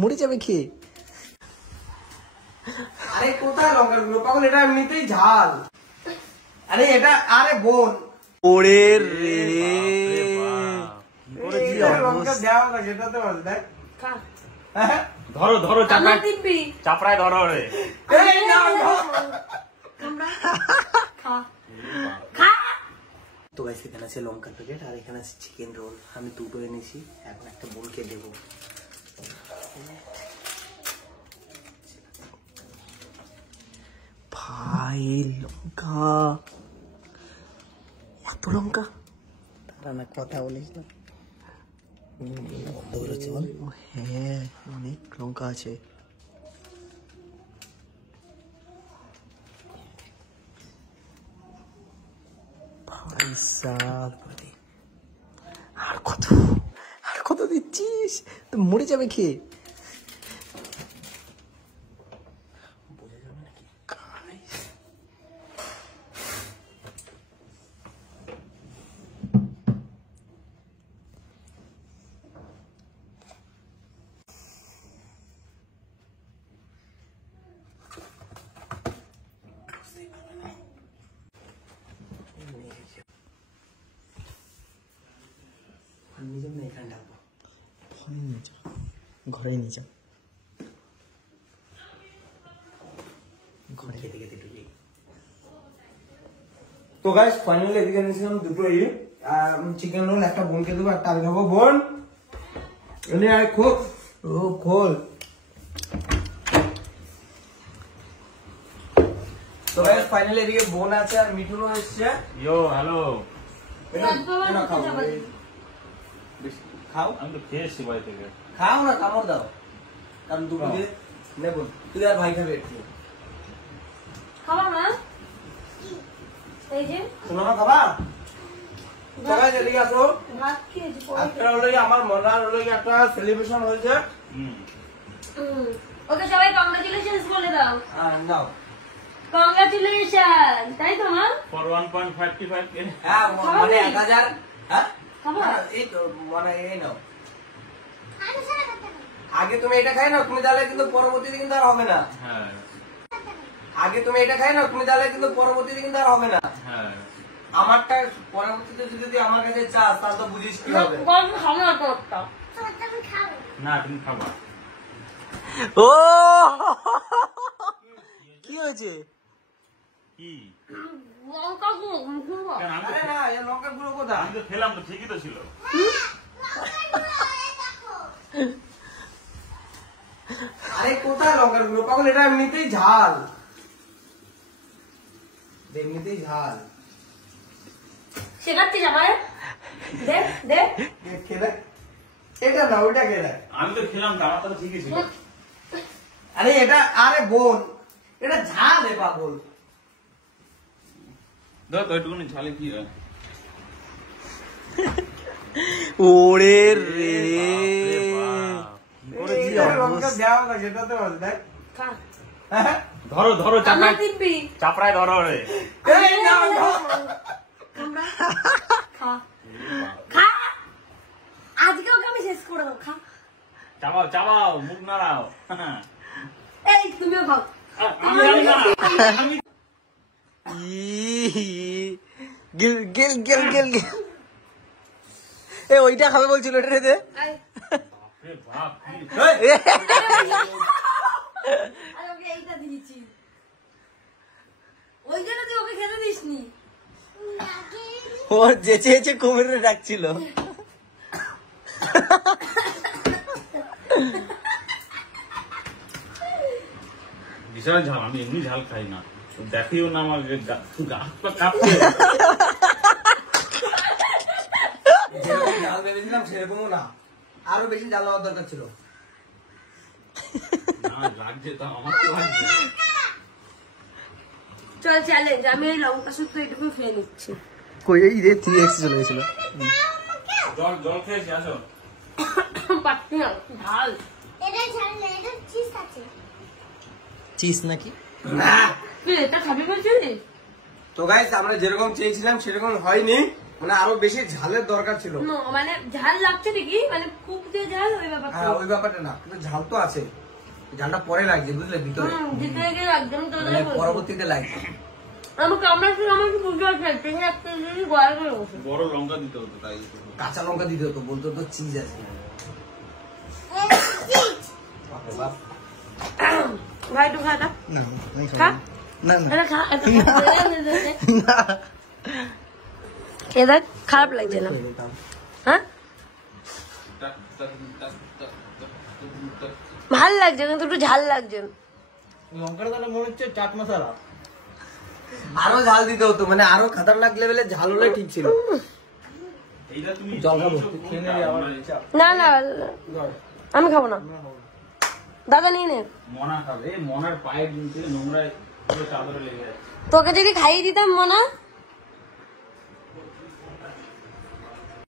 মরে যাবে খেয়ে। আরে কোথায় লঙ্কার গুঁড়ো পাগল, এটা এমনিতেই ঝাল। আরে এটা আরে বোন ওরে রে লঙ্কা দেওয়া না, সেটাতে বলে দেখ। ধরো ধরো চাপড়ায় ধরো রে। তো গাইস এখানে আছে লঙ্কার প্যাকেট আর এখানে আছে চিকেন রোল। আমি দুটো এনেছি, এখন একটা বোনকে দেবো। ভাই লঙ্কা, এত লঙ্কা, তারা না কথা বলিস না। হ্যাঁ অনেক লঙ্কা আছে। ভাই সাব আর কত দিচ্ছিস? তো মরে যাবে খেয়ে। বোঝা যাবে নাকি গাইস? ঘরে নিয়ে যা, ঘরে খেতে খেতে ঢুকে। তো গাইস ফাইনালি এদিকে নিয়েছিলাম দুটো চিকেন রোল, একটা বোনকে দেবো, একটা আমি খাবো। বোন এনে আয়, খোল। তো গাইস ফাইনালি এদিকে বোন আছে আর মিঠুনও এসছে। ইয়ো হ্যালো, খাও। আমি তো খেয়ে এসছি বাড়ি থেকে। খাও না, কামড় দাও, কারণ দুটো দিয়ে নেব। তুই আর ভাই খাবে একটু। খাবা না? এই যে শোনো না, খাবা? সবাই এদিকে আসো। ভাত খেয়েছি পরে। একটা হলো আমার মনার হলো একটা সেলিব্রেশন হয়েছে। ওকে সবাই কংগ্রাচুলেশনস বলে দাও। নাও কংগ্রাচুলেশন, তাই তো মা? ফর 1.55 কে। হ্যাঁ মানে 1000। হ্যাঁ খাবা? এই তো মানে এই নাও। আগে তুমি এটা খাই না, তুমি তাহলে কিন্তু পরবর্তীতে কিন্তু আর হবে না। হ্যাঁ আগে তুমি এটা খাই না, তুমি তাহলে কিন্তু পরবর্তীতে কিন্তু আর হবে না। হ্যাঁ আমারটা পরবর্তীতে যদি তুই আমার কাছে চাস তাহলে তো বুঝিস কি হবে। গল্প খাবো না তোরটা। না তুমি খাবা। ও কি হয়েছে? কি লঙ্কা গুঁড়ো কেন? আমি আরে না, এই লঙ্কার গুঁড়ো কোথায়? তো খেলাম, তো ঠিকই তো ছিল। আরে কোথায় লঙ্কার গুঁড়ো পাগল, এটা এমনিতেই ঝাল। এমনিতেই ঝাল। শেখাচ্ছি জামাই। দেখ দেখ খেলে এটা না, ওইটা খেলে। আমি তো খেলাম, তো আমার তো ঠিকই ছিল। আরে এটা আরে বোন, এটা ঝাল রে পাগল। দাও তো একটুখানি ঝালে কি হয়। ওরে রে লঙ্কা দেওয়া না, সেটাতে বলে দেখ। খা। ধরো ধরো আমার দিব্যি। চাপড়ায় ধরো রে। এই নাও, নাও। খা খা, আজকে ওকে আমি শেষ করে দেবো। খা, চাবাও চাবাও, মুখ নাড়াও। এই তুমিও খাও। আমি জানি না। গিল গিল গিল গিল গিল। এ ওইটা খাবে বলছিল, ওটা রে দে। আয়। আরে বাপ, আর ওকে এইটা দিয়েছি, ওই জন্য তুই ওকে খেতে দিসনি। ও যেচে যেচে কুমিরে ডাকছিল। বিশাল ঝাল, আমি এমনি ঝাল খাই না। দেখিও না আমাকে, কাঁপছে। যেরকম ঝাল ভেবেছিলাম সেরকমও না, আরো বেশি ঝাল হওয়ার দরকার ছিল। না লাগছে তো, আমার তো লাগছে। চল চ্যালেঞ্জ, আমি এই লঙ্কা শুদ্ধ এটুকু খেয়ে নিচ্ছি। কই এই রে 3x চলে গেছিল। জল জল খেয়েছি, আসো। পাচ্ছি না, ঝাল। চিজ নাকি? না তুই এটা খাবি বলছিস? তো গাইস আমরা যেরকম চেয়েছিলাম সেরকম হয়নি। মানে আরো বেশি ঝালের দরকার ছিল। মানে ঝাল লাগছে ঠিকই, মানে খুব যে ঝাল ওই ব্যাপারটা। হ্যাঁ ওই ব্যাপারটা না, কিন্তু ঝাল তো আছে, ঝালটা পরে লাগছে বুঝলে, ভিতরে ভিতরে গিয়ে একদম তো মানে পরবর্তীতে লাগছে। আমাকে আমার কি বুঝতে পারছি একটা জিনিস গলা করে বসে। বড় লঙ্কা দিতে হতো তাই। কাঁচা লঙ্কা দিতে হতো, বলতো তো চিজ আছে। বাপরে বাপ। ভাই একটু খা, খা না এটা খা, এটা খারাপ লাগছে না? হ্যাঁ ভাল লাগছে, কিন্তু একটু ঝাল লাগছে। লঙ্কাটা তাহলে মনে হচ্ছে চাট মশলা। আরো ঝাল দিতে হতো, মানে আরো খাতারনাক লেভেলের ঝাল হলে ঠিক ছিল। এইটা তুমি জল খাবো, খেয়ে নেবে আবার। না না আমি খাবো না, দাদা নিয়ে নে। মনা খাবে, মনার পায়ের থেকে নোংরা পুরো চাদরে লেগে যাচ্ছে। তোকে যদি খাইয়ে দিতাম মনা,